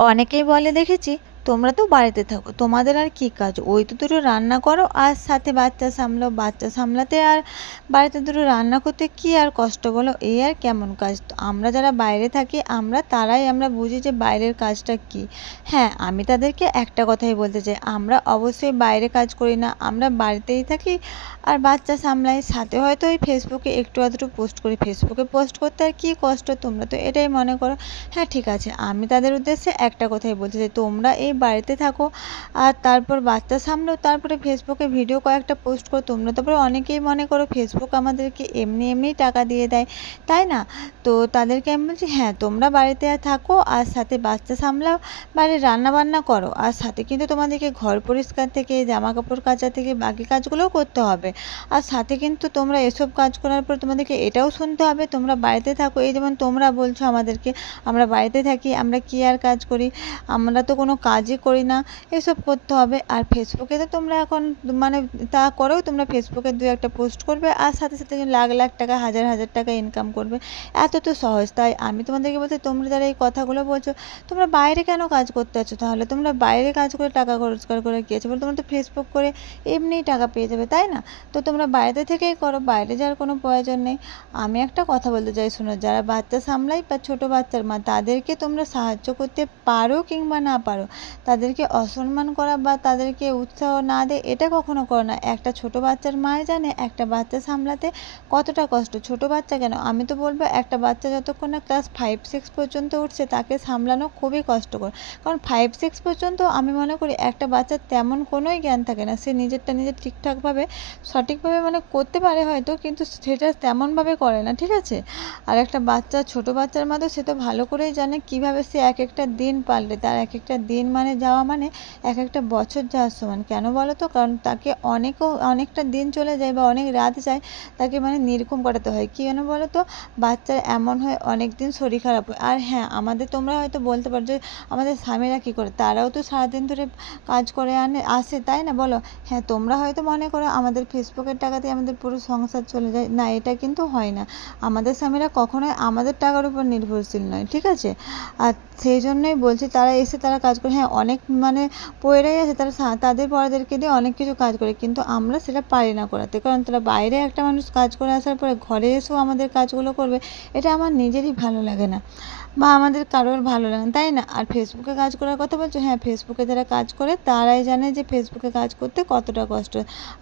অনেকেই বলে দেখেছি তোমরা তো বাড়িতে থাকো, তোমাদের আর কী কাজ? ওই তো দুটো রান্না করো আর সাথে বাচ্চা সামলাও। বাচ্চা সামলাতে আর বাড়িতে দুটো রান্না করতে কী আর কষ্ট বলো? এই আর কেমন কাজ? তো আমরা যারা বাইরে থাকি, আমরা তারাই আমরা বুঝি যে বাইরের কাজটা কী। হ্যাঁ আমি তাদেরকে একটা কথাই বলতে চাই। আমরা অবশ্যই বাইরে কাজ করি না। আমরা বাড়িতেই থাকি আর বাচ্চা সামলাই। সাথে হয়তো ওই ফেসবুকে একটু আধটু পোস্ট করি। ফেসবুকে পোস্ট করতে আর কী কষ্ট? তোমরা তো এটাই মনে করো। হ্যাঁ ঠিক আছে। আমি তাদের উদ্দেশ্যে একটা কথাই বলতে চাই। তোমরা এই বাড়িতে থাকো। আর তারপর বাচ্চা সামলাও তারপরে ফেসবুকে ভিডিও কয়েকটা পোস্ট করো। তোমরা তারপরে অনেকেই মনে করো ফেসবুক আমাদেরকে এমনি এমনিই টাকা দিয়ে দেয়। তাই না? তো তাদেরকে আমি বলছি হ্যাঁ তোমরা বাড়িতে থাকো আর সাথে বাচ্চা সামলাও, বাড়ির রান্না বান্না করো। আর সাথে কিন্তু তোমাদেরকে ঘর পরিষ্কার থেকে জামা কাপড় কাচা থেকে বাকি কাজগুলোও করতে হবে। আর সাথে কিন্তু তোমরা এসব কাজ করার পর তোমাদেরকে এটাও শুনতে হবে, তোমরা বাড়িতে থাকো। এই যেমন তোমরা বলছো আমাদেরকে, আমরা বাড়িতে থাকি, আমরা কী আর কাজ করি? আমরা তো কোনো কাজই করি না, এসব করতে হবে। আর ফেসবুকে তো তোমরা এখন মানে তা করেও তোমরা ফেসবুকে দু একটা পোস্ট করবে, আর সাথে সাথে লাখ লাখ টাকা, হাজার হাজার টাকা ইনকাম করবে, এত তো সহজ। তাই আমি তোমাদেরকে বলছি, তোমরা যারা এই কথাগুলো বলছো, তোমরা বাইরে কেন কাজ করতে যাচ্ছ? তাহলে তোমরা বাইরে কাজ করে টাকা রোজগার করে কী আছে বলো তোমরা তো ফেসবুক করে এমনিই টাকা পেয়ে যাবে, তাই না? তো তোমরা বাইরে থেকেই করো, বাইরে যাওয়ার কোনো প্রয়োজন নেই। আমি একটা কথা বলতে চাই, শোনো, যারা বাচ্চা সামলাই বা ছোটো বাচ্চার মা, তাদেরকে তোমরা সাহায্য করতে পারো কিংবা না পারো তাদেরকে অসম্মান করা বা তাদেরকে উৎসাহ না দেয়, এটা কখনো করো না। একটা ছোটো বাচ্চার মায় জানে একটা বাচ্চা সামলাতে কতটা কষ্ট। ছোটো বাচ্চা কেন? আমি তো বলব, একটা বাচ্চা যতক্ষণ না ক্লাস ফাইভ সিক্স পর্যন্ত উঠছে, তাকে সামলানো খুবই কষ্টকর। কারণ ফাইভ সিক্স পর্যন্ত আমি মনে করি একটা বাচ্চার তেমন কোনোই জ্ঞান থাকে না। সে নিজেরটা নিজে ঠিকঠাকভাবে, সঠিকভাবে মানে করতে পারে হয়তো, কিন্তু সেটা তেমনভাবে করে না, ঠিক আছে? আর একটা বাচ্চা, ছোটো বাচ্চার মতো সে তো ভালো করেই জানে কীভাবে সে এক একটা দিন পারলে তার এক একটা দিন মানে যাওয়া মানে এক একটা বছর যাওয়ার সমান। কেন বলো তো কারণ তাকে অনেকও, অনেকটা দিন চলে যায় বা অনেক রাত যায়, তাকে মানে নির্ঘুম করাতে হয়। কী কেন বলো তো বাচ্চার এমন হয় অনেক দিন শরীর খারাপ হয়। আর হ্যাঁ আমাদের তোমরা হয়তো বলতে পারো যে আমাদের স্বামীরা কী করে? তারাও তো সারাদিন ধরে কাজ করে আনে, আসে, তাই না বলো? হ্যাঁ তোমরা হয়তো মনে করো আমাদের ফেসবুকের টাকাতে আমাদের পুরো সংসার চলে যায়। না, এটা কিন্তু হয় না। আমাদের স্বামীরা কখনোই আমাদের টাকার উপর নির্ভরশীল নয়, ঠিক আছে? আর সেই জন্যই বলছি, তারা এসে তারা কাজ করে। হ্যাঁ অনেক মানে পড়েই আছে, তারা তাদের বড়দেরকে দিয়ে অনেক কিছু কাজ করে, কিন্তু আমরা সেটা পারি না করাতে। কারণ তারা বাইরে একটা মানুষ কাজ করে আসার পরে ঘরে এসেও আমাদের কাজগুলো করবে, এটা আমার নিজেরই ভালো লাগে না বা আমাদের কারোর ভালো লাগে না, তাই না? আর ফেসবুকে কাজ করার কথা বলছো? হ্যাঁ ফেসবুকে যারা কাজ করে তারাই জানে যে ফেসবুকে কাজ করতে কতটা কষ্ট।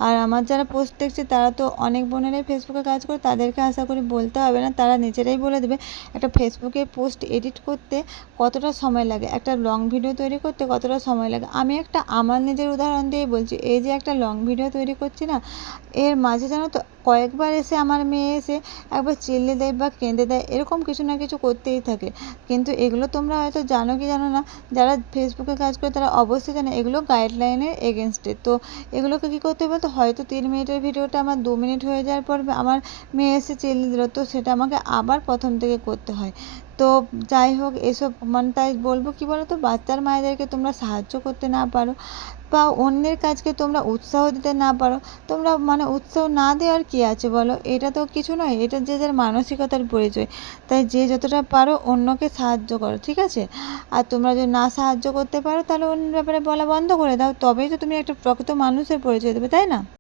আর আমার যারা পোস্ট দেখছে, তারা তো অনেক বোনেরাই ফেসবুকে কাজ করে, তাদেরকে আশা করি বলতে হবে না, তারা নিজেরাই বলে দেবে একটা ফেসবুকে পোস্ট এডিট করতে কতটা সময় লাগে। একটা লং ভিডিও তৈরি করতে কতটা সময় লাগে? আমি একটা আমার নিজের উদাহরণ দিয়ে বলছি, এই যে একটা লং ভিডিও তৈরি করছি না, এর মাঝে জানো তো কয়েকবার এসে আমার মেয়ে এসে একবার চিল্লি দেয় বা কেঁদে দেয়, এরকম কিছু না কিছু করতেই থাকে। কিন্তু এগুলো তোমরা হয়তো জানো কি জানো না, যারা ফেসবুকে কাজ করে তারা অবশ্যই জানে, এগুলো গাইডলাইনের এগেনস্টে তো এগুলোকে কী করতে হবে তো হয়তো তিন মিনিটের ভিডিওটা আমার দু মিনিট হয়ে যাওয়ার পর আমার মেয়ে এসে চিল্লি দিল, তো সেটা আমাকে আবার প্রথম থেকে করতে হয়। তো যাই হোক, এসব মানে তাই বলব, কী বলো তো বাচ্চার মায়েদেরকে তোমরা সাহায্য করতে না পারো বা অন্যের কাজকে তোমরা উৎসাহ দিতে না পারো। তোমরা মানে উৎসাহ না দেওয়ার কী আছে বলো? এটা তো কিছু নয়, এটা যে যার মানসিকতার পরিচয়। তাই যে যতটা পারো অন্যকে সাহায্য করো, ঠিক আছে? আর তোমরা যদি না সাহায্য করতে পারো, তাহলে অন্য ব্যাপারে বলা বন্ধ করে দাও। তবেই তো তুমি একটা প্রকৃত মানুষের পরিচয় দেবে, তাই না?